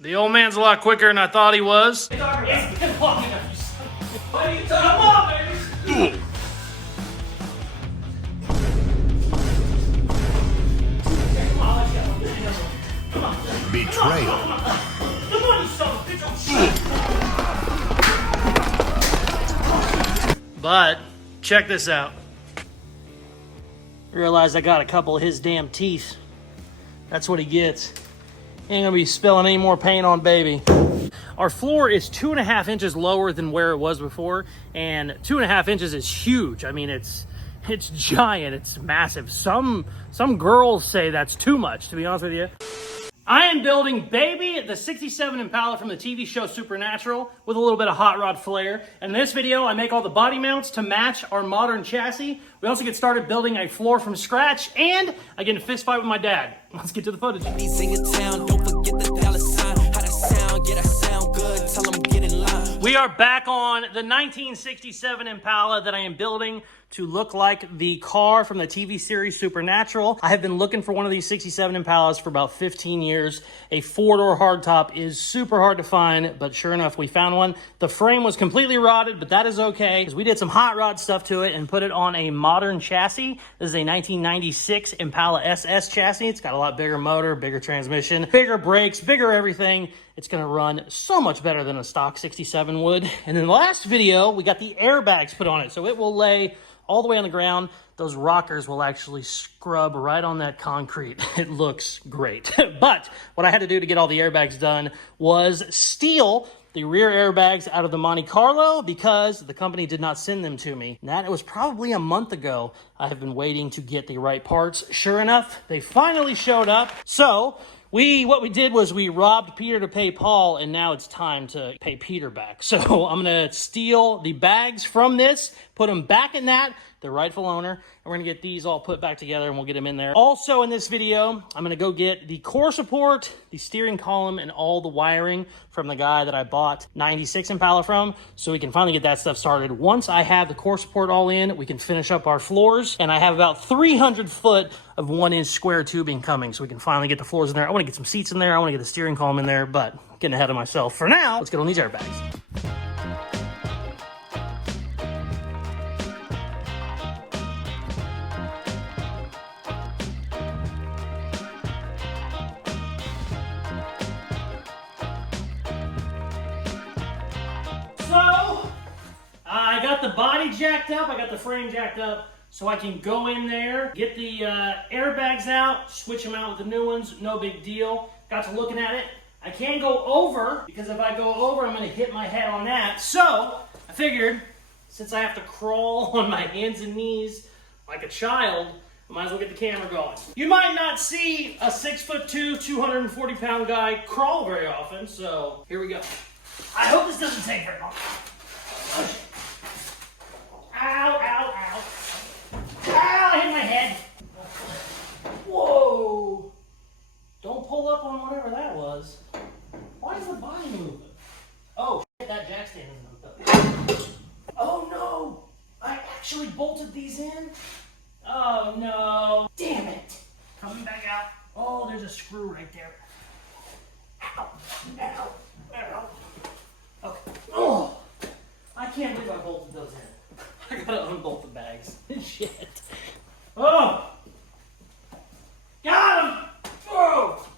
The old man's a lot quicker than I thought he was. It's been long enough, you son. What are you talking about, baby? Betrayal. Come on, you son of a bitch. But check this out. Realized I got a couple of his damn teeth. That's what he gets. Ain't gonna be spilling any more paint on baby. Our floor is 2.5 inches lower than where it was before, and 2.5 inches is huge. I mean, it's giant, it's massive. Some girls say that's too much, to be honest with you. I am building baby the 67 Impala from the TV show Supernatural with a little bit of hot rod flair. And in this video, I make all the body mounts to match our modern chassis. We also get started building a floor from scratch, and I get in a fist fight with my dad. Let's get to the footage. Don't forget the dollar sign. How that sound? Yeah, that sound good. Tell them get in line. We are back on the 1967 Impala that I am building to look like the car from the TV series Supernatural. I have been looking for one of these 67 Impalas for about 15 years. A 4-door hardtop is super hard to find, but sure enough, we found one. The frame was completely rotted, but that is okay, because we did some hot rod stuff to it and put it on a modern chassis. This is a 1996 Impala SS chassis. It's got a lot bigger motor, bigger transmission, bigger brakes, bigger everything. It's gonna run so much better than a stock 67 would. And in the last video, we got the airbags put on it, so it will lay all the way on the ground. Those rockers will actually scrub right on that concrete. It looks great. But what I had to do to get all the airbags done was steal the rear airbags out of the Monte Carlo because the company did not send them to me. And that was probably a month ago. I have been waiting to get the right parts. Sure enough, they finally showed up. So what we did was we robbed Peter to pay Paul, and now it's time to pay Peter back. So I'm gonna steal the bags from this, put them back in the rightful owner, and we're gonna get these all put back together and we'll get them in there. Also in this video, I'm gonna go get the core support, the steering column, and all the wiring from the guy that I bought 96 Impala from, so we can finally get that stuff started. Once I have the core support all in, we can finish up our floors, and I have about 300 foot of 1-inch square tubing coming, so we can finally get the floors in there. I wanna get some seats in there, I wanna get the steering column in there, but getting ahead of myself. For now, let's get on these airbags. So, I got the body jacked up, I got the frame jacked up, so I can go in there, get the airbags out, switch them out with the new ones, no big deal. Got to looking at it. I can't go over, because if I go over, I'm gonna hit my head on that. So, I figured, since I have to crawl on my hands and knees like a child, I might as well get the camera going. You might not see a 6'2", 240-pound guy crawl very often, so here we go. I hope this doesn't take very long. Ow, ow, ow. Ow, I hit my head. Whoa. Don't pull up on whatever that was. Why is the body moving? Oh, shit, that jack stand isn't hooked up. Oh no, I actually bolted these in. Oh no, damn it. Coming back out. Oh, there's a screw right there. Ow, ow, ow. Okay. Oh, I can't believe I bolted those in. I gotta unbolt the bags. Shit. Oh! Got him! Oh!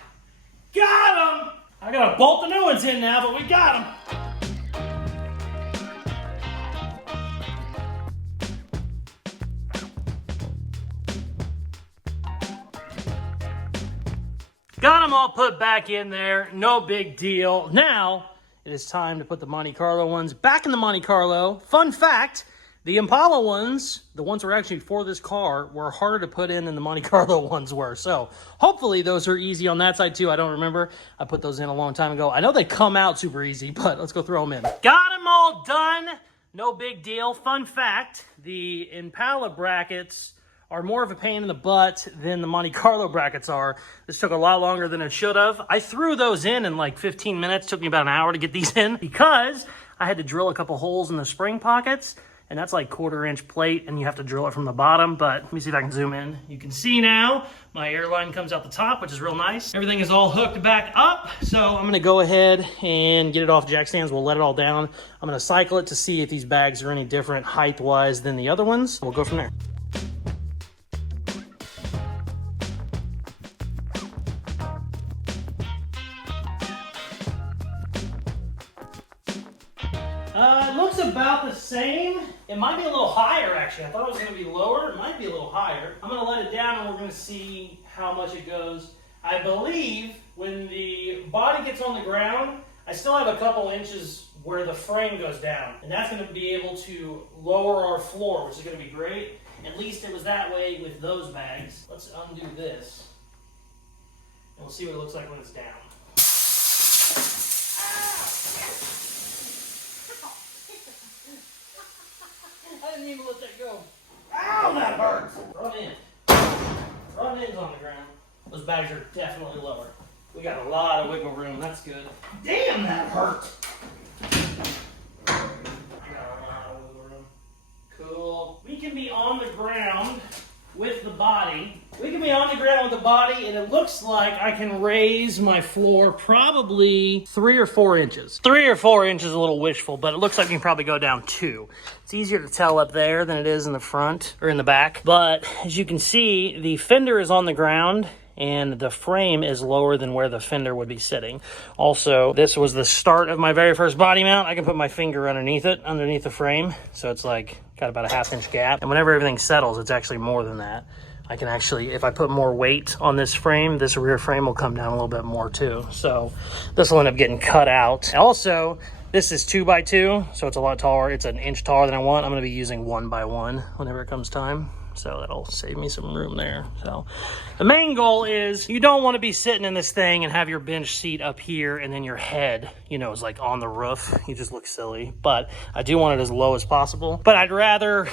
Got him! I gotta bolt the new ones in now, but we got them. Got them all put back in there. No big deal. Now, it is time to put the Monte Carlo ones back in the Monte Carlo. Fun fact, the Impala ones, the ones that were actually for this car, were harder to put in than the Monte Carlo ones were. So hopefully those are easy on that side too. I don't remember. I put those in a long time ago. I know they come out super easy, but let's go throw them in. Got them all done. No big deal. Fun fact, the Impala brackets are more of a pain in the butt than the Monte Carlo brackets are. This took a lot longer than it should have. I threw those in like 15 minutes. Took me about an hour to get these in because I had to drill a couple holes in the spring pockets. and that's like 1/4 inch plate, and you have to drill it from the bottom. But let me see if I can zoom in. You can see now my airline comes out the top, which is real nice. Everything is all hooked back up, so I'm gonna go ahead and get it off jack stands. We'll let it all down. I'm gonna cycle it to see if these bags are any different height-wise than the other ones. We'll go from there. It looks about the same. It might be a little higher, actually. I thought it was going to be lower. It might be a little higher. I'm going to let it down, and we're going to see how much it goes. I believe when the body gets on the ground, I still have a couple inches where the frame goes down, and that's going to be able to lower our floor, which is going to be great. At least it was that way with those bags. Let's undo this, and we'll see what it looks like when it's down. I didn't even let that go. Ow, that hurts. Front end. Front end's on the ground. Those bags are definitely lower. We got a lot of wiggle room. That's good. Damn, that hurt. I got a lot of wiggle room. Cool. We can be on the ground with the body. We can be on the ground with the body, and it looks like I can raise my floor probably 3 or 4 inches. 3 or 4 inches is a little wishful, but it looks like we can probably go down 2. It's easier to tell up there than it is in the front or in the back. But as you can see, the fender is on the ground, and the frame is lower than where the fender would be sitting. Also, this was the start of my very first body mount. I can put my finger underneath it, underneath the frame. So it's like got about a 1/2 inch gap. And whenever everything settles, it's actually more than that. I can actually, if I put more weight on this frame, this rear frame will come down a little bit more too. So this will end up getting cut out. Also, this is 2x2, so it's a lot taller. It's 1 inch taller than I want. I'm gonna be using 1x1 whenever it comes time. So that'll save me some room there. So the main goal is you don't want to be sitting in this thing and have your bench seat up here and then your head, you know, is like on the roof. You just look silly. But I do want it as low as possible. But I'd rather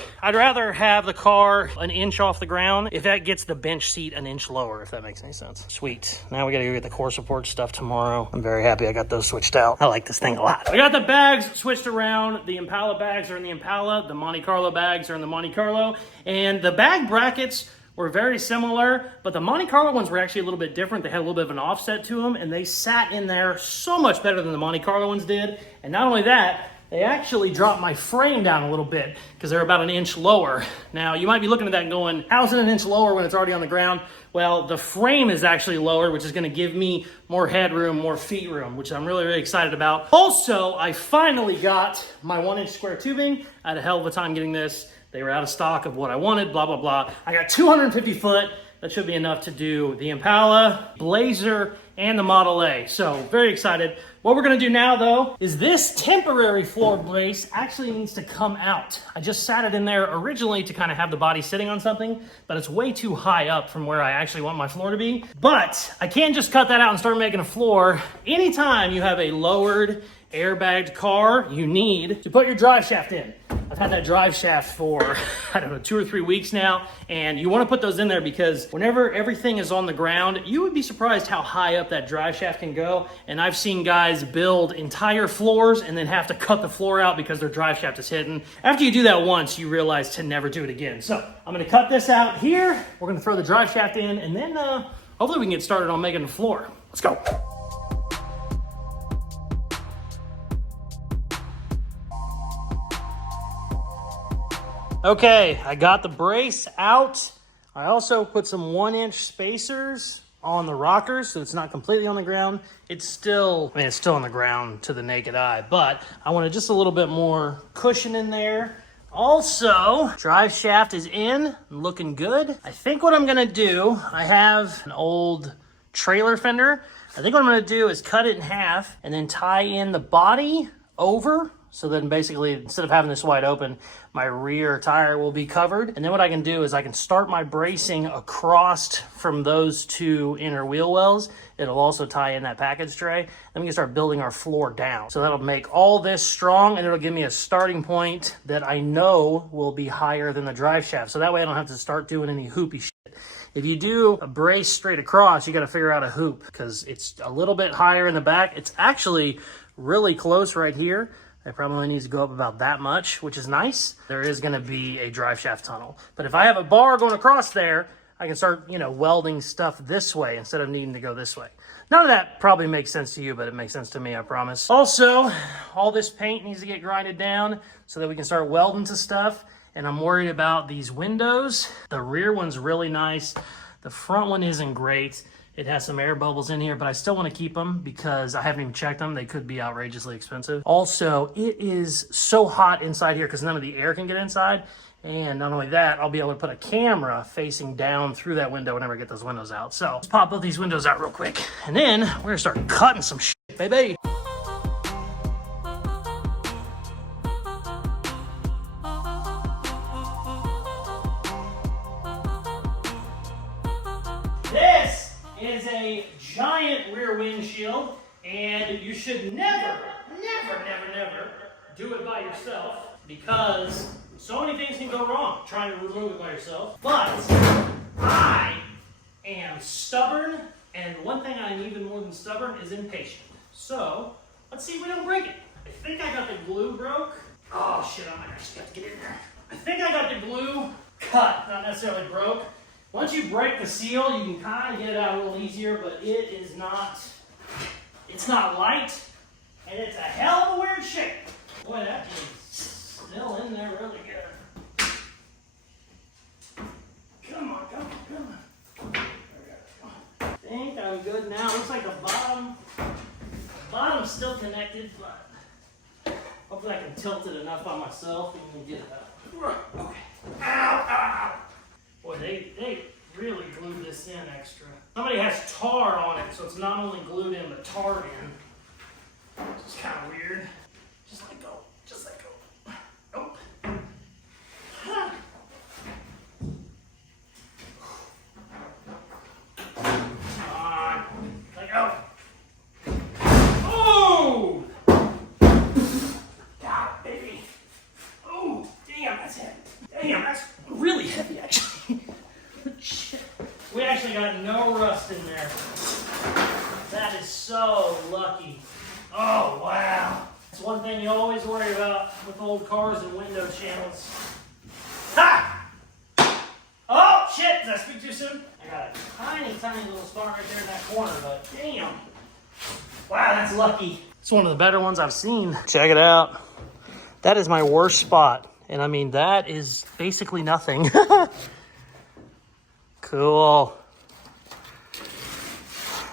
have the car 1 inch off the ground if that gets the bench seat 1 inch lower, if that makes any sense. Sweet. Now we got to go get the core support stuff tomorrow. I'm very happy I got those switched out. I like this thing a lot. I got the bags switched around. The Impala bags are in the Impala. The Monte Carlo bags are in the Monte Carlo. And the bag brackets were very similar, but the Monte Carlo ones were actually a little bit different. They had a little bit of an offset to them, and they sat in there so much better than the Monte Carlo ones did. And not only that, they actually dropped my frame down a little bit because they're about 1 inch lower. Now, you might be looking at that and going, how's it 1 inch lower when it's already on the ground? Well, the frame is actually lower, which is going to give me more headroom, more feet room, which I'm really, really excited about. Also, I finally got my 1 inch square tubing. I had a hell of a time getting this. They were out of stock of what I wanted, blah, blah, blah. I got 250 foot. That should be enough to do the Impala, Blazer, and the Model A. So very excited. What we're gonna do now though, is this temporary floor brace actually needs to come out. I just sat it in there originally to kind of have the body sitting on something, but it's way too high up from where I actually want my floor to be. But I can't just cut that out and start making a floor. Anytime you have a lowered, airbagged car, you need to put your drive shaft in. I've had that drive shaft for, I don't know, 2 or 3 weeks now, and you want to put those in there because whenever everything is on the ground, you would be surprised how high up that drive shaft can go. And I've seen guys build entire floors and then have to cut the floor out because their drive shaft is hidden. After you do that once, you realize to never do it again. So I'm going to cut this out here. We're going to throw the drive shaft in, and then hopefully we can get started on making the floor. Let's go. Okay, I got the brace out. I also put some 1 inch spacers on the rockers so it's not completely on the ground. It's still on the ground to the naked eye, but I wanted just a little bit more cushion in there. Also, drive shaft is in, looking good. I think what I'm gonna do, I have an old trailer fender. I think what I'm gonna do is cut it in half and then tie in the body over. So then basically, instead of having this wide open, my rear tire will be covered. And then what I can do is I can start my bracing across from those 2 inner wheel wells. It'll also tie in that package tray. Then we can start building our floor down. So that'll make all this strong, and it'll give me a starting point that I know will be higher than the drive shaft. So that way I don't have to start doing any hoopy shit. If you do a brace straight across, you got to figure out a hoop because it's a little bit higher in the back. It's actually really close right here. It probably only needs to go up about that much, which is nice. There is gonna be a drive shaft tunnel. But if I have a bar going across there, I can start, you know, welding stuff this way instead of needing to go this way. None of that probably makes sense to you, but it makes sense to me, I promise. Also, all this paint needs to get grinded down so that we can start welding to stuff. And I'm worried about these windows. The rear one's really nice. The front one isn't great. It has some air bubbles in here, but I still want to keep them because I haven't even checked them. They could be outrageously expensive. Also, it is so hot inside here because none of the air can get inside. And not only that, I'll be able to put a camera facing down through that window whenever I get those windows out. So let's pop both these windows out real quick. And then we're gonna start cutting some shit, baby. This is a giant rear windshield, and you should never do it by yourself because so many things can go wrong trying to remove it by yourself. But I am stubborn, and one thing I'm even more than stubborn is impatient. So let's see if we don't break it. I think I got the glue broke. Oh shit, I might actually have to get in there. I think I got the glue cut, not necessarily broke. Once you break the seal, you can kind of get it out a little easier, but it is not, it's not light, and it's a hell of a weird shape. Boy, that is still in there really good. Come on. I think I'm good now. Looks like the bottom's still connected, but hopefully I can tilt it enough by myself and we can get it out. Okay. Ow. Boy, they really glued this in extra. Somebody has tar on it, so it's not only glued in, but tarred in. It's kind of weird. Just let go. Nope. Come on. Let go. Oh! Got it, baby. Oh, damn, that's heavy. Damn, that's really heavy, actually. Shit. We actually got no rust in there. That is so lucky. Oh, wow. That's one thing you always worry about with old cars and window channels. Ha! Oh, shit. Did I speak too soon? I got a tiny little spot right there in that corner, but damn. Wow, that's lucky. It's one of the better ones I've seen. Check it out. That is my worst spot. And I mean, that is basically nothing. Cool.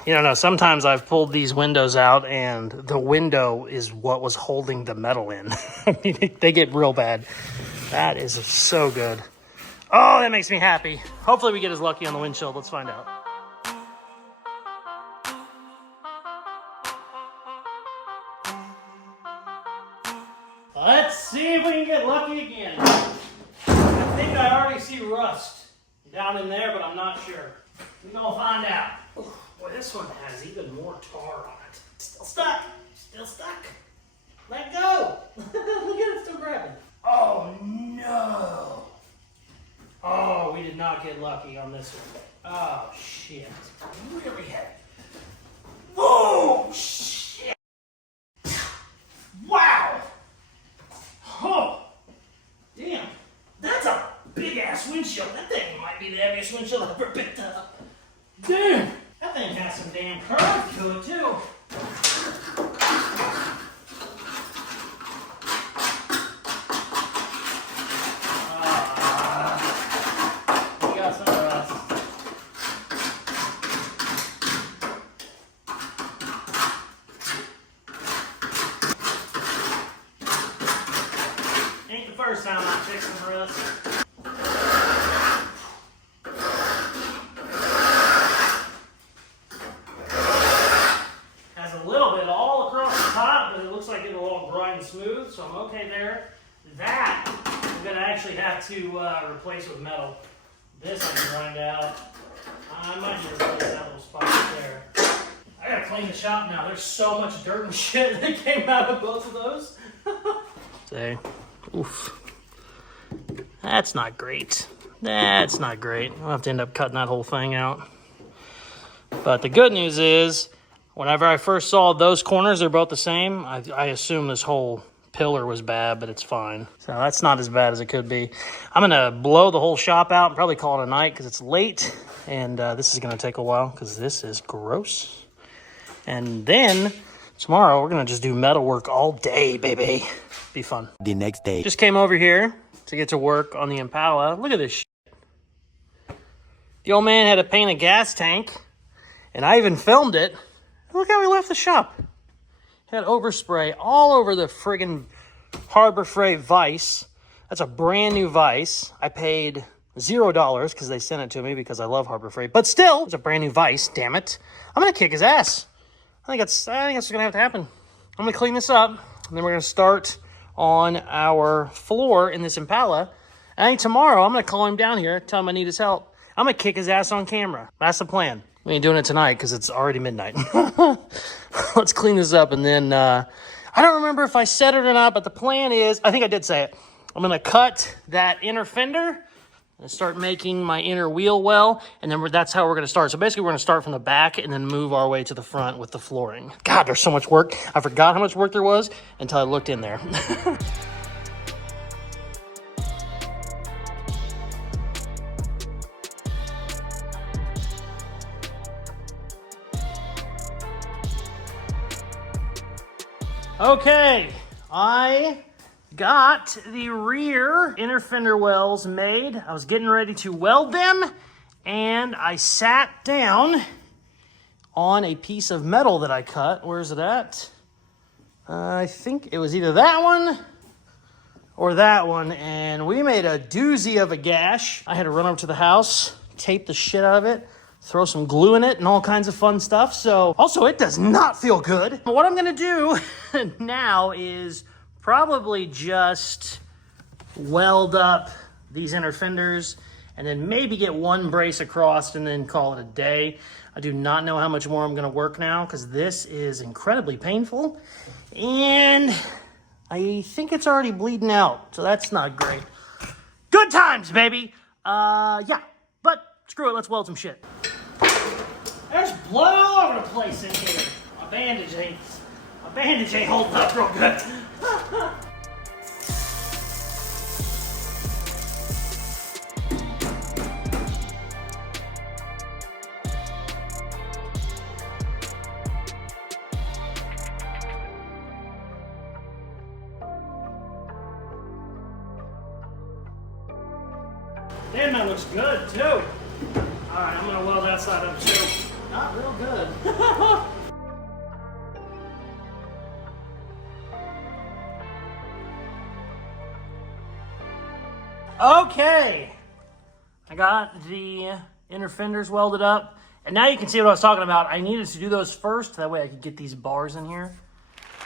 You know, sometimes I've pulled these windows out and the window is what was holding the metal in. I mean, they get real bad. That is so good. Oh, that makes me happy. Hopefully we get as lucky on the windshield. Let's find out. Let's see if we can get lucky again. I think I already see rust down in there, but I'm not sure. We're gonna find out. Ooh, boy, this one has even more tar on it. Still stuck. Let go. Look at it still grabbing. Oh no. Oh, we did not get lucky on this one. Oh shit. Really heavy. Whoa, shit. Wow. Oh, damn. That's a big ass windshield. That thing might be the heaviest windshield I've ever picked up. Damn. That thing has some damn curve to it too. We got some rust. Ain't the first time I fixed some rust. Has a little bit all across the top, but it looks like it'll all grind smooth, so I'm okay there. That I'm gonna actually have to replace with metal. This I can grind out. I might need to replace that little spot right there. I gotta clean the shop now. There's so much dirt and shit that came out of both of those. Say, oof. That's not great. That's not great. I'll have to end up cutting that whole thing out. But the good news is, whenever I first saw those corners, they're both the same. I assume this whole pillar was bad, but it's fine. So that's not as bad as it could be. I'm gonna blow the whole shop out and probably call it a night because it's late. And this is gonna take a while because this is gross. And then tomorrow we're gonna just do metal work all day, baby. Be fun. The next day. Just came over here to get to work on the Impala. Look at this shit. The old man had to paint a gas tank, and I even filmed it. Look how he left the shop. Had overspray all over the friggin' Harbor Freight vise. That's a brand new vise. I paid $0 because they sent it to me because I love Harbor Freight. But still, it's a brand new vise, damn it. I'm gonna kick his ass. I think that's gonna have to happen. I'm gonna clean this up, and then we're gonna start on our floor in this Impala. And I think tomorrow I'm gonna call him down here, tell him I need his help. I'm gonna kick his ass on camera. That's the plan. We ain't doing it tonight because it's already midnight. Let's clean this up, and then I don't remember if I said it or not, but the plan is, I think I did say it. I'm gonna cut that inner fender and start making my inner wheel well, and then that's how we're gonna start. So basically we're gonna start from the back and then move our way to the front with the flooring. God, there's so much work. I forgot how much work there was until I looked in there. Okay, I got the rear inner fender wells made. I was getting ready to weld them, and I sat down on a piece of metal that I cut. Where is it at? I think it was either that one or that one, and we made a doozy of a gash. I had to run over to the house, tape the shit out of it, throw some glue in it and all kinds of fun stuff. So also it does not feel good. But what I'm gonna do now is probably just weld up these inner fenders and then maybe get one brace across and then call it a day. I do not know how much more I'm gonna work now because this is incredibly painful. And I think it's already bleeding out, so that's not great. Good times, baby. Yeah, but screw it, let's weld some shit. There's blood all over the place in here. My bandage ain't holding up real good. Damn, that looks good too. All right, I'm gonna weld that side up too. Not real good. Okay, I got the inner fenders welded up, and now you can see what I was talking about. I needed to do those first, that way I could get these bars in here.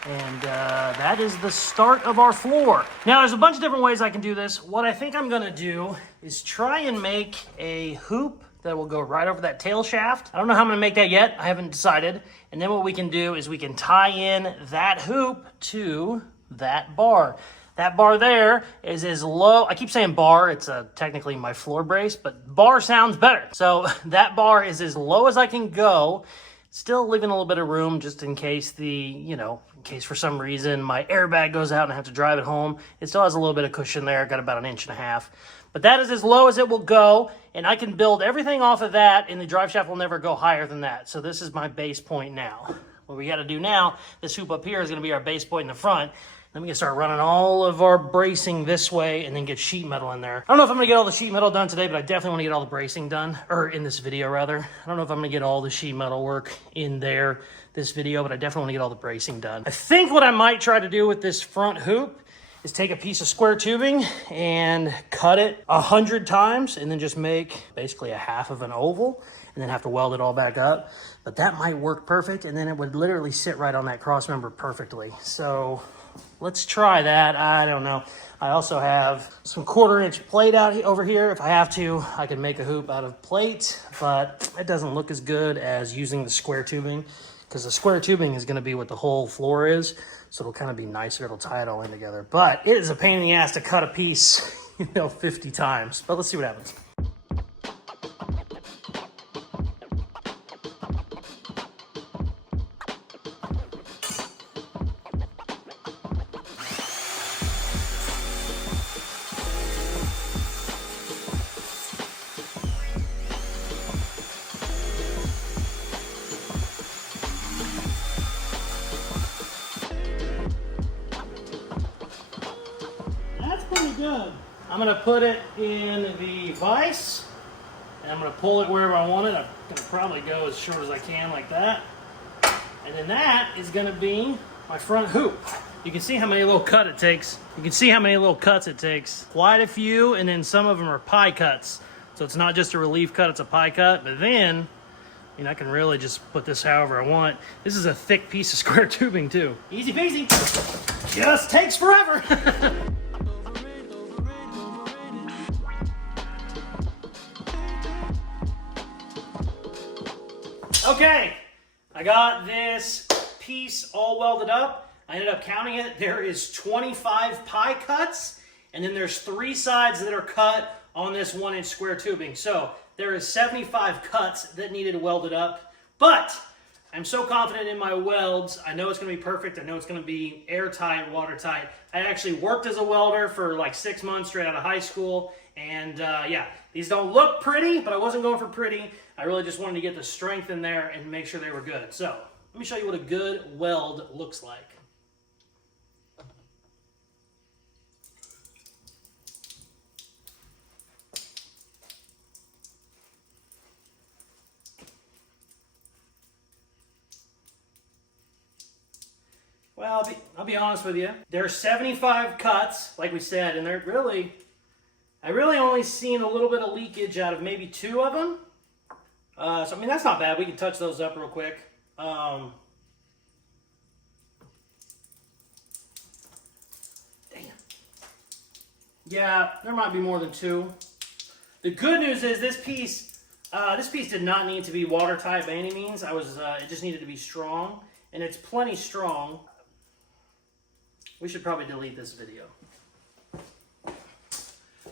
And that is the start of our floor. Now, there's a bunch of different ways I can do this. What I think I'm gonna do is try and make a hoop that will go right over that tail shaft. I don't know how I'm gonna make that yet. I haven't decided. And then what we can do is we can tie in that hoop to that bar. That bar there is as low, I keep saying bar, it's technically my floor brace, but bar sounds better. So that bar is as low as I can go, still leaving a little bit of room just in case in case for some reason my airbag goes out and I have to drive it home. It still has a little bit of cushion there, got about 1.5 inches. But that is as low as it will go, and I can build everything off of that, and the drive shaft will never go higher than that. So this is my base point now. What we gotta do now, this hoop up here is gonna be our base point in the front. Then we can start running all of our bracing this way and then get sheet metal in there. I don't know if I'm gonna get all the sheet metal done today, but I definitely wanna get all the bracing done, or in this video rather. I don't know if I'm gonna get all the sheet metal work in there this video, but I definitely wanna get all the bracing done. I think what I might try to do with this front hoop is take a piece of square tubing and cut it 100 times and then just make basically a half of an oval and then have to weld it all back up. But that might work perfect, and then it would literally sit right on that cross member perfectly. So let's try that. I don't know. I also have some 1/4-inch plate out over here. If I have to, I can make a hoop out of plate, but it doesn't look as good as using the square tubing, because the square tubing is gonna be what the whole floor is. So it'll kind of be nicer. It'll tie it all in together. But it is a pain in the ass to cut a piece, 50 times. But let's see what happens. good. I'm gonna put it in the vise, and I'm gonna pull it wherever I want it. I'm gonna probably go as short as I can like that. And then that is gonna be my front hoop. You can see how many little cuts it takes. Quite a few, and then some of them are pie cuts. So it's not just a relief cut, it's a pie cut. But then, I mean, I can really just put this however I want. This is a thick piece of square tubing too. Easy peasy. Just takes forever. Okay, I got this piece all welded up. I ended up counting it. There is 25 pie cuts, and then there's 3 sides that are cut on this 1-inch square tubing. So there is 75 cuts that needed welded up, but I'm so confident in my welds. I know it's gonna be perfect. I know it's gonna be airtight, watertight. I actually worked as a welder for like 6 months straight out of high school, and yeah, these don't look pretty, but I wasn't going for pretty. I really just wanted to get the strength in there and make sure they were good. So let me show you what a good weld looks like. Well, I'll be honest with you. There are 75 cuts, like we said, and I really only seen a little bit of leakage out of maybe 2 of them. So, I mean, that's not bad. We can touch those up real quick. Damn. Yeah, there might be more than 2. The good news is this piece did not need to be watertight by any means. It just needed to be strong, and it's plenty strong. We should probably delete this video.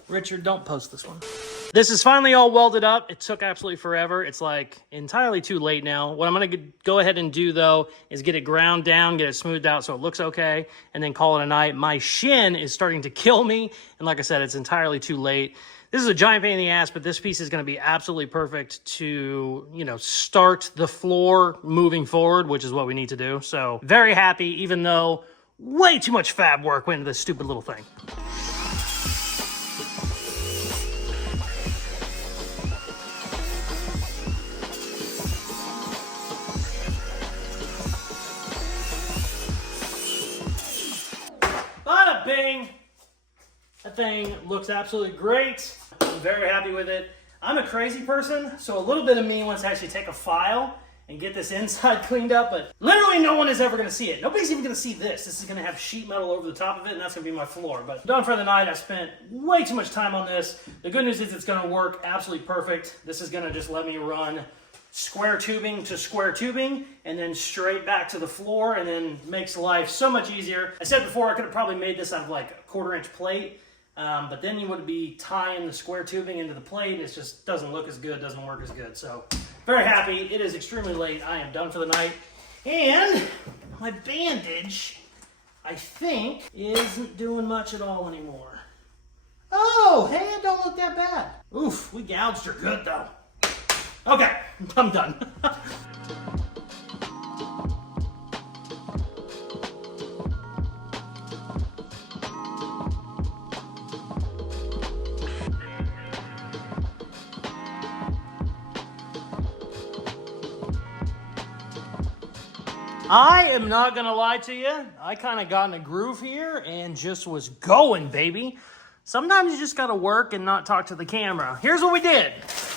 Richard, don't post this one. This is finally all welded up. It took absolutely forever. It's like entirely too late now. What I'm gonna go ahead and do though is get it ground down, get it smoothed out so it looks okay, and then call it a night. My shin is starting to kill me, and like I said, it's entirely too late. This is a giant pain in the ass, but this piece is gonna be absolutely perfect to, start the floor moving forward, which is what we need to do. So very happy, even though way too much fab work went into this stupid little thing. Bada bing! That thing looks absolutely great. I'm very happy with it. I'm a crazy person, so a little bit of me wants to actually take a file and get this inside cleaned up, but literally no one is ever gonna see it. Nobody's even gonna see this. This is gonna have sheet metal over the top of it, and that's gonna be my floor. But done for the night. I spent way too much time on this. The good news is it's gonna work absolutely perfect. This is gonna just let me run square tubing to square tubing, and then straight back to the floor, and then makes life so much easier. I said before I could have probably made this out of like a 1/4-inch plate, but then you would be tying the square tubing into the plate, and it just doesn't look as good, doesn't work as good. So very happy. It is extremely late. I am done for the night, and my bandage, I think, isn't doing much at all anymore. Oh, hey, it don't look that bad. Oof, we gouged her good though. Okay, I'm done. I am not gonna lie to you. I kind of got in a groove here and just was going, baby. Sometimes you just gotta work and not talk to the camera. Here's what we did.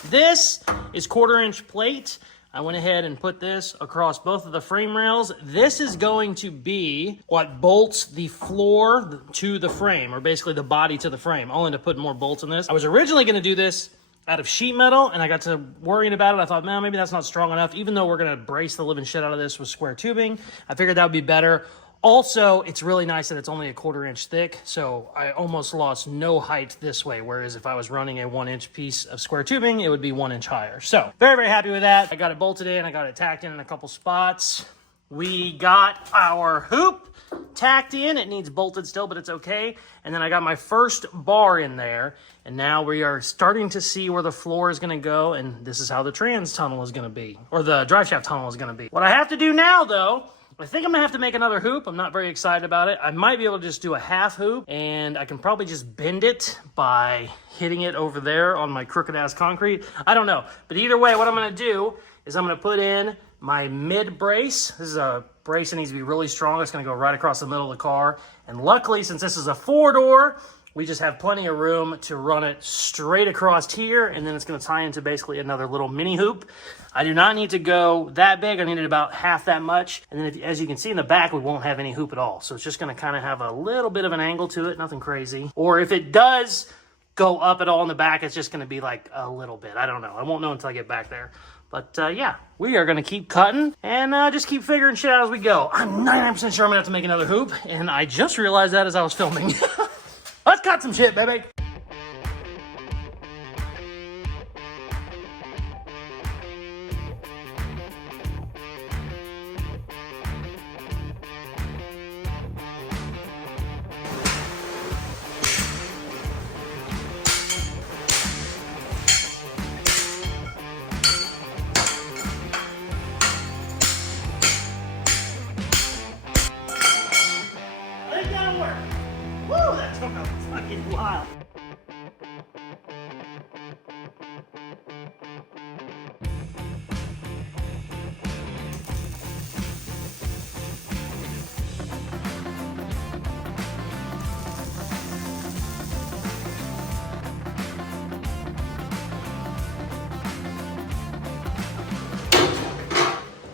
This is 1/4-inch plate. I went ahead and put this across both of the frame rails. This is going to be what bolts the floor to the frame, or basically the body to the frame. I'll end up putting more bolts in this. I was originally gonna do this out of sheet metal, and I got to worrying about it. I thought, man, maybe that's not strong enough. Even though we're gonna brace the living shit out of this with square tubing, I figured that would be better. Also, it's really nice that it's only a 1/4-inch thick, so I almost lost no height this way, whereas if I was running a 1-inch piece of square tubing, it would be 1 inch higher. So very, very happy with that. I got it bolted in, I got it tacked in a couple spots. We got our hoop tacked in. It needs bolted still, but it's okay. And then I got my first bar in there, and now we are starting to see where the floor is gonna go, and this is how the trans tunnel is gonna be, or the drive shaft tunnel is gonna be. What I have to do now, though, I think I'm gonna have to make another hoop. I'm not very excited about it. I might be able to just do a half hoop, and I can probably just bend it by hitting it over there on my crooked ass concrete. I don't know. But either way, what I'm gonna do is I'm gonna put in my mid brace. This is a brace that needs to be really strong. It's gonna go right across the middle of the car. And luckily, since this is a 4-door, we just have plenty of room to run it straight across here, and then it's gonna tie into basically another little mini hoop. I do not need to go that big. I needed about half that much. And then as you can see in the back, we won't have any hoop at all. So it's just gonna kind of have a little bit of an angle to it, nothing crazy. Or if it does go up at all in the back, it's just gonna be like a little bit. I don't know. I won't know until I get back there. But yeah, we are gonna keep cutting and just keep figuring shit out as we go. I'm 99% sure I'm gonna have to make another hoop, and I just realized that as I was filming. Let's cut some shit, baby. Woo, that took a fucking while.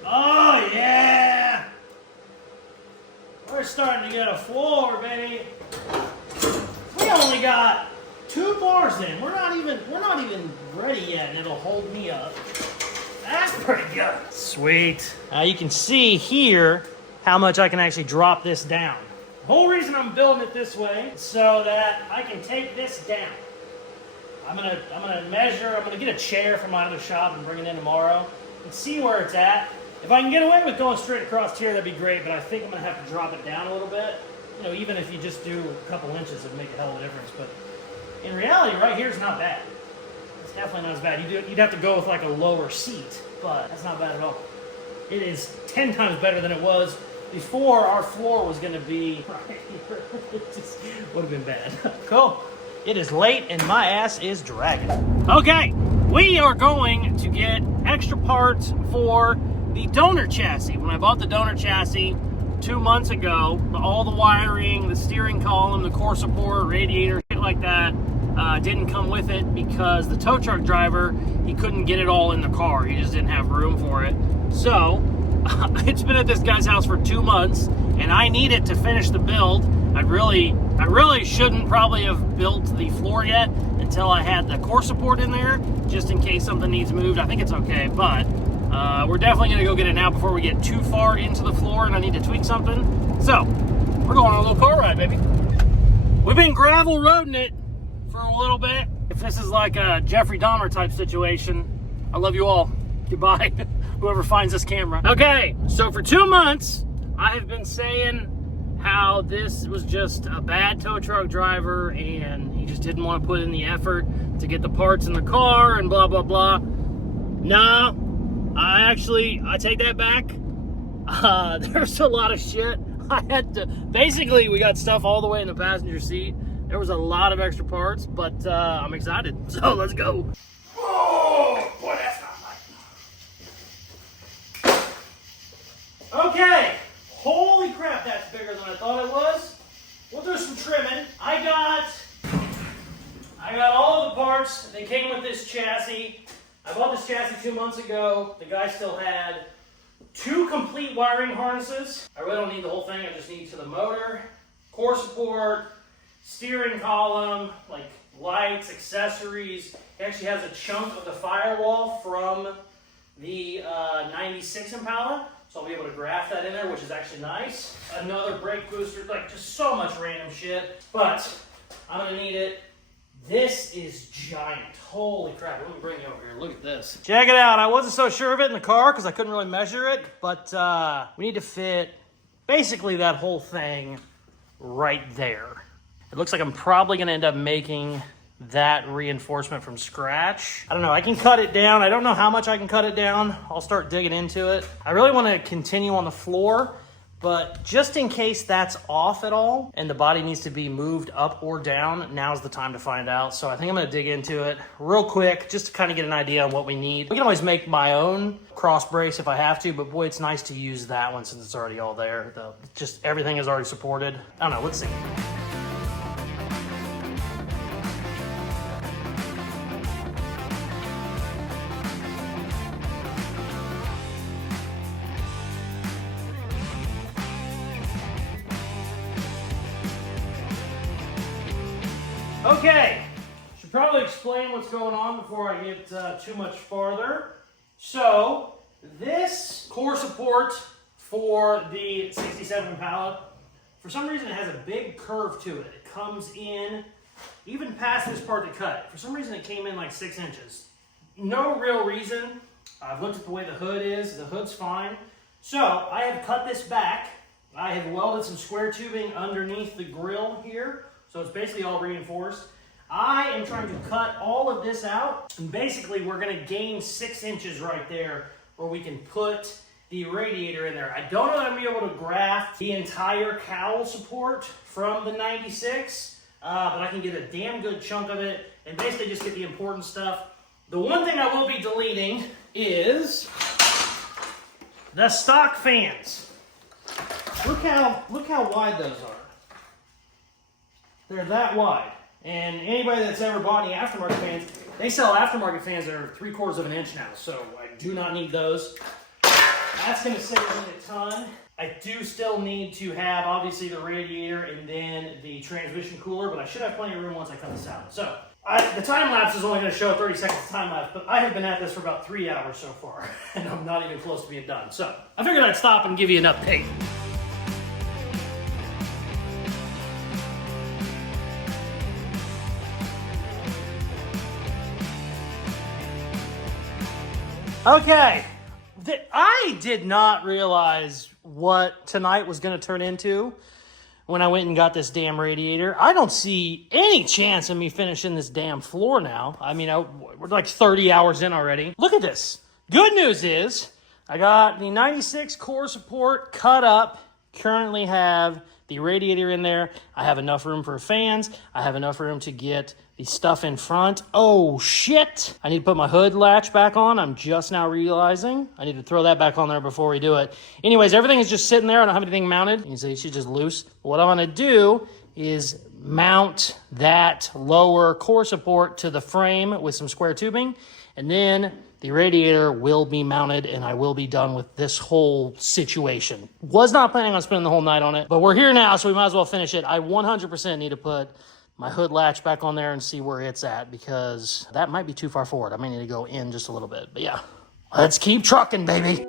Oh, yeah! We're starting to get a floor, baby. We only got 2 bars in. We're not even ready yet, and it'll hold me up. That's pretty good. Sweet. Now you can see here how much I can actually drop this down. The whole reason I'm building it this way is so that I can take this down. I'm gonna measure. I'm gonna get a chair from my other shop and bring it in tomorrow and see where it's at. If I can get away with going straight across here, that'd be great. But I think I'm gonna have to drop it down a little bit. You know, even if you just do a couple inches, it'd make a hell of a difference. But in reality, right here is not bad. It's definitely not as bad. You'd have to go with like a lower seat, but that's not bad at all. It is 10 times better than it was before our floor was going to be right here. It just would have been bad. Cool. It is late and my ass is dragging. Okay, we are going to get extra parts for the donor chassis. When I bought the donor chassis 2 months ago, all the wiring, the steering column, the core support, radiator, shit like that, didn't come with it because the tow truck driver, he couldn't get it all in the car. He just didn't have room for it. So, it's been at this guy's house for 2 months, and I need it to finish the build. I really shouldn't probably have built the floor yet until I had the core support in there, just in case something needs moved. I think it's okay, but we're definitely going to go get it now before we get too far into the floor and I need to tweak something. So, we're going on a little car ride, baby. We've been gravel roading it for a little bit. If this is like a Jeffrey Dahmer type situation, I love you all. Goodbye, whoever finds this camera. Okay, so for 2 months, I have been saying how this was just a bad tow truck driver and he just didn't want to put in the effort to get the parts in the car and blah, blah, blah. No. I take that back. There's a lot of shit. Basically, we got stuff all the way in the passenger seat. There was a lot of extra parts, but I'm excited. So let's go. Oh, boy, that's not light. Okay. Holy crap, that's bigger than I thought it was. We'll do some trimming. I got all of the parts. They came with this chassis. I bought this chassis 2 months ago. The guy still had 2 complete wiring harnesses. I really don't need the whole thing. I just need to the motor, core support, steering column, like lights, accessories. It actually has a chunk of the firewall from the 96 Impala. So I'll be able to graft that in there, which is actually nice. Another brake booster, like just so much random shit. But I'm gonna need it. This is giant. Holy crap. Let me bring you over here. Look at this. Check it out. I wasn't so sure of it in the car because I couldn't really measure it. But we need to fit basically that whole thing right there. It looks like I'm probably going to end up making that reinforcement from scratch. I don't know. I can cut it down. I don't know how much I can cut it down. I'll start digging into it. I really want to continue on the floor. But just in case that's off at all and the body needs to be moved up or down, now's the time to find out. So I think I'm gonna dig into it real quick just to kind of get an idea on what we need. We can always make my own cross brace if I have to, but boy, it's nice to use that one since it's already all there. Just everything is already supported. I don't know, let's see. Okay, should probably explain what's going on before I get too much farther. So, this core support for the 67 Impala, for some reason it has a big curve to it. It comes in, even past this part to cut. For some reason it came in like 6 inches. No real reason. I've looked at the way the hood is. The hood's fine. So, I have cut this back. I have welded some square tubing underneath the grill here. So it's basically all reinforced. I am trying to cut all of this out. And basically we're gonna gain 6 inches right there where we can put the radiator in there. I don't know that I'm gonna be able to graft the entire cowl support from the 96, but I can get a damn good chunk of it and basically just get the important stuff. The one thing I will be deleting is the stock fans. Look how wide those are. They're that wide. And anybody that's ever bought any aftermarket fans, they sell aftermarket fans that are 3/4 of an inch now. So I do not need those. That's gonna save me a ton. I do still need to have obviously the radiator and then the transmission cooler, but I should have plenty of room once I cut this out. So the time lapse is only gonna show 30 seconds of time lapse, but I have been at this for about 3 hours so far, and I'm not even close to being done. So I figured I'd stop and give you an update. Okay, I did not realize what tonight was going to turn into when I went and got this damn radiator. I don't see any chance of me finishing this damn floor now. I mean, we're like 30 hours in already. Look at this. Good news is I got the 96 core support cut up, currently have the radiator in there. I have enough room for fans. I have enough room to get the stuff in front. Oh shit! I need to put my hood latch back on. I'm just now realizing. I need to throw that back on there before we do it. Anyways, everything is just sitting there. I don't have anything mounted. You can see she's just loose. What I'm gonna do is mount that lower core support to the frame with some square tubing, and then the radiator will be mounted and I will be done with this whole situation. Was not planning on spending the whole night on it, but we're here now, so we might as well finish it. I 100% need to put my hood latch back on there and see where it's at, because that might be too far forward. I may need to go in just a little bit, but yeah, let's keep trucking, baby.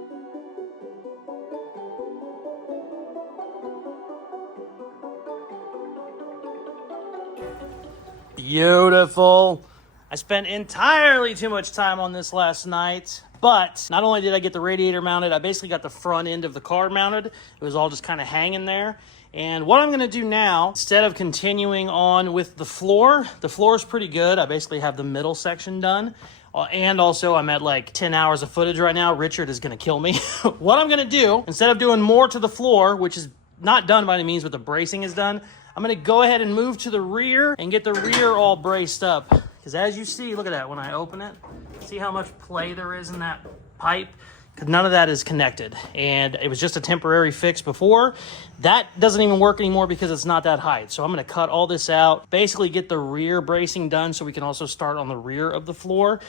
Beautiful. I spent entirely too much time on this last night, but not only did I get the radiator mounted, I basically got the front end of the car mounted. It was all just kind of hanging there. And what I'm going to do now, instead of continuing on with the floor is pretty good. I basically have the middle section done. And also I'm at like 10 hours of footage right now. Richard is going to kill me. What I'm going to do, instead of doing more to the floor, which is not done by any means, but the bracing is done, I'm going to go ahead and move to the rear and get the rear all braced up. Because as you see, look at that, when I open it, see how much play there is in that pipe? Because none of that is connected. And it was just a temporary fix before. That doesn't even work anymore because it's not that height. So I'm going to cut all this out, basically get the rear bracing done so we can also start on the rear of the floor.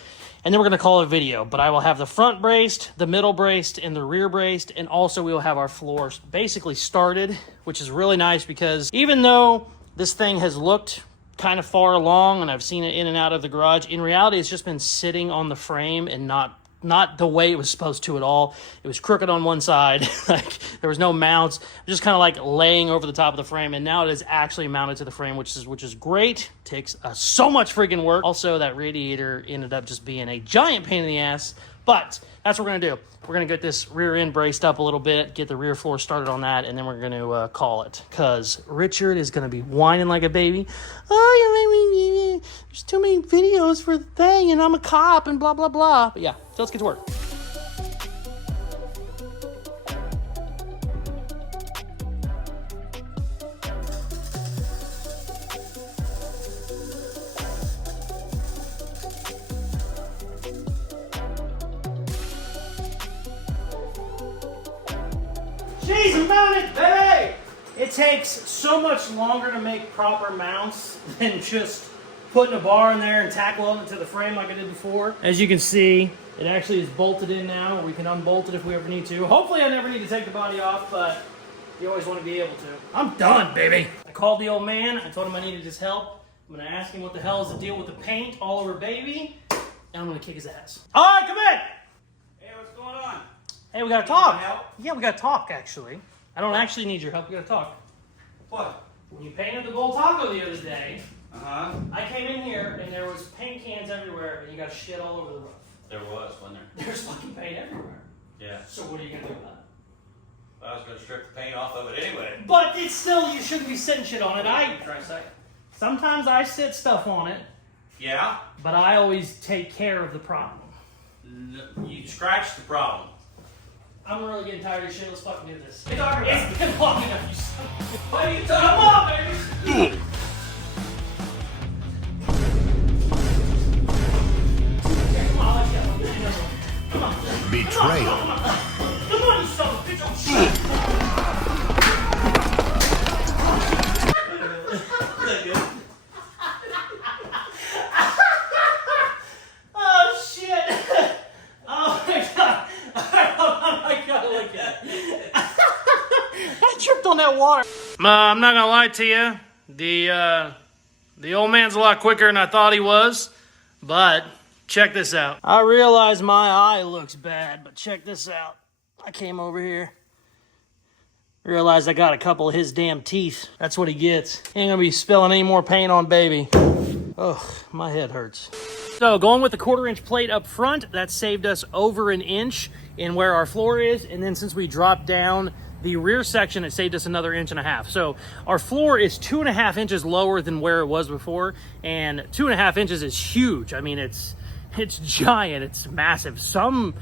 And then we're going to call it a video. But I will have the front braced, the middle braced, and the rear braced. And also we will have our floor basically started, which is really nice because even though this thing has looked kind of far along and I've seen it in and out of the garage, in reality it's just been sitting on the frame and not the way it was supposed to at all. It was crooked on one side. Like there was no mounts, just kind of like laying over the top of the frame, and now it is actually mounted to the frame, which is great. Takes so much freaking work. Also, that radiator ended up just being a giant pain in the ass, but that's what we're gonna do. We're gonna get this rear end braced up a little bit, get the rear floor started on that, and then we're gonna call it, because Richard is gonna be whining like a baby. Oh, there's too many videos for the thing, and I'm a cop, and blah, blah, blah. But yeah, so let's get to work. Jeez, mount it, baby! It takes so much longer to make proper mounts than just putting a bar in there and tack welding it to the frame like I did before. As you can see, it actually is bolted in now. We can unbolt it if we ever need to. Hopefully I never need to take the body off, but you always want to be able to. I'm done, baby. I called the old man. I told him I needed his help. I'm going to ask him what the hell is the deal with the paint all over baby, and I'm going to kick his ass. All right, come in. Hey, what's going on? Hey, we got to talk. help? Yeah, we got to talk, actually. I don't actually need your help. We got to talk. What? When you painted the gold taco the other day, Uh-huh. I came in here and there was paint cans everywhere and you got shit all over the roof. There was, wasn't there? There's fucking paint everywhere. Yeah. So what are you gonna do about it? I was gonna strip the paint off of it anyway. But it's still, you shouldn't be sitting shit on it. Try a second. Sometimes I sit stuff on it, Yeah? but I always take care of the problem. You scratched the problem. I'm really getting tired of shit. Let's fucking do this. What are you talking about? It's been long enough, you son of a- What are you talking about, baby? Come on, let's go. Come on. Betrayal. Come on, you son of a bitch. Oh, shit. Oh, shit. Oh, my God. Oh, my God, look at it. I tripped on that water. I'm not going to lie to you. The old man's a lot quicker than I thought he was, but check this out. I realize my eye looks bad, but check this out. I came over here, realized I got a couple of his damn teeth. That's what he gets. Ain't gonna be spilling any more paint on baby. Ugh, my head hurts. So going with the 1/4 inch plate up front, that saved us over an inch in where our floor is, and then since we dropped down the rear section, it saved us another 1.5 inches. So our floor is 2.5 inches lower than where it was before, and 2.5 inches is huge. I mean, it's giant, it's massive. Some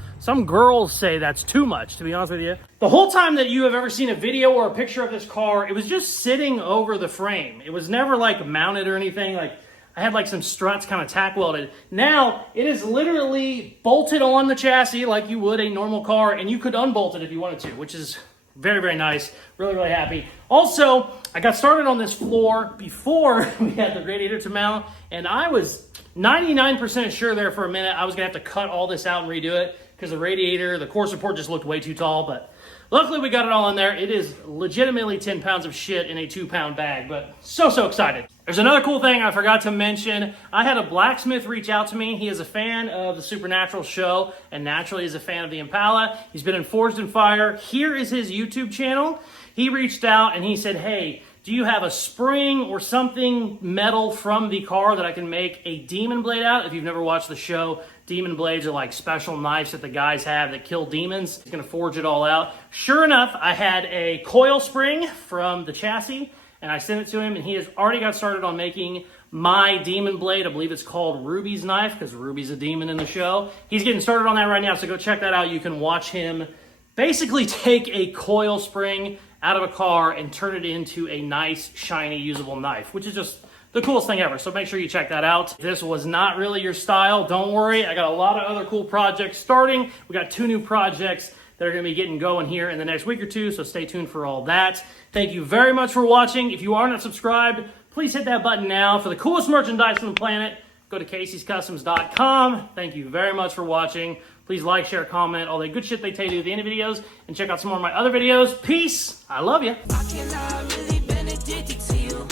girls say that's too much, to be honest with you. The whole time that you have ever seen a video or a picture of this car, it was just sitting over the frame. It was never like mounted or anything. Like I had like some struts kind of tack welded. Now it is literally bolted on the chassis like you would a normal car, and you could unbolt it if you wanted to, which is very, very nice. Really, really happy. Also, I got started on this floor before we had the radiator to mount, and I was 99% sure there for a minute I was gonna have to cut all this out and redo it because the radiator, the core support just looked way too tall, but luckily we got it all in there. It is legitimately 10 pounds of shit in a 2-pound bag, but so excited. There's another cool thing I forgot to mention. I had a blacksmith reach out to me. He is a fan of the Supernatural show and naturally is a fan of the Impala. He's been in Forged in Fire. Here is his YouTube channel. He reached out and he said, hey, do you have a spring or something metal from the car that I can make a demon blade out? If you've never watched the show, demon blades are like special knives that the guys have that kill demons. He's gonna forge it all out. Sure enough, I had a coil spring from the chassis and I sent it to him and he has already got started on making my demon blade. I believe it's called Ruby's knife because Ruby's a demon in the show. He's getting started on that right now, so go check that out. You can watch him basically take a coil spring out of a car and turn it into a nice, shiny, usable knife, which is just the coolest thing ever. So make sure you check that out. If this was not really your style, don't worry. I got a lot of other cool projects starting. We got 2 new projects that are going to be getting going here in the next week or 2, so stay tuned for all that. Thank you very much for watching. If you are not subscribed, please hit that button now. For the coolest merchandise on the planet, go to Caseyscustoms.com. Thank you very much for watching. Please like, share, comment, all that good shit they tell you at the end of videos, and check out some more of my other videos. Peace. I love you. I cannot really been addicted to you.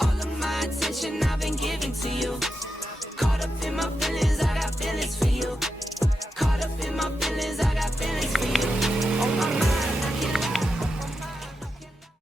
All of my attention I've been giving to you. Caught up in my feelings.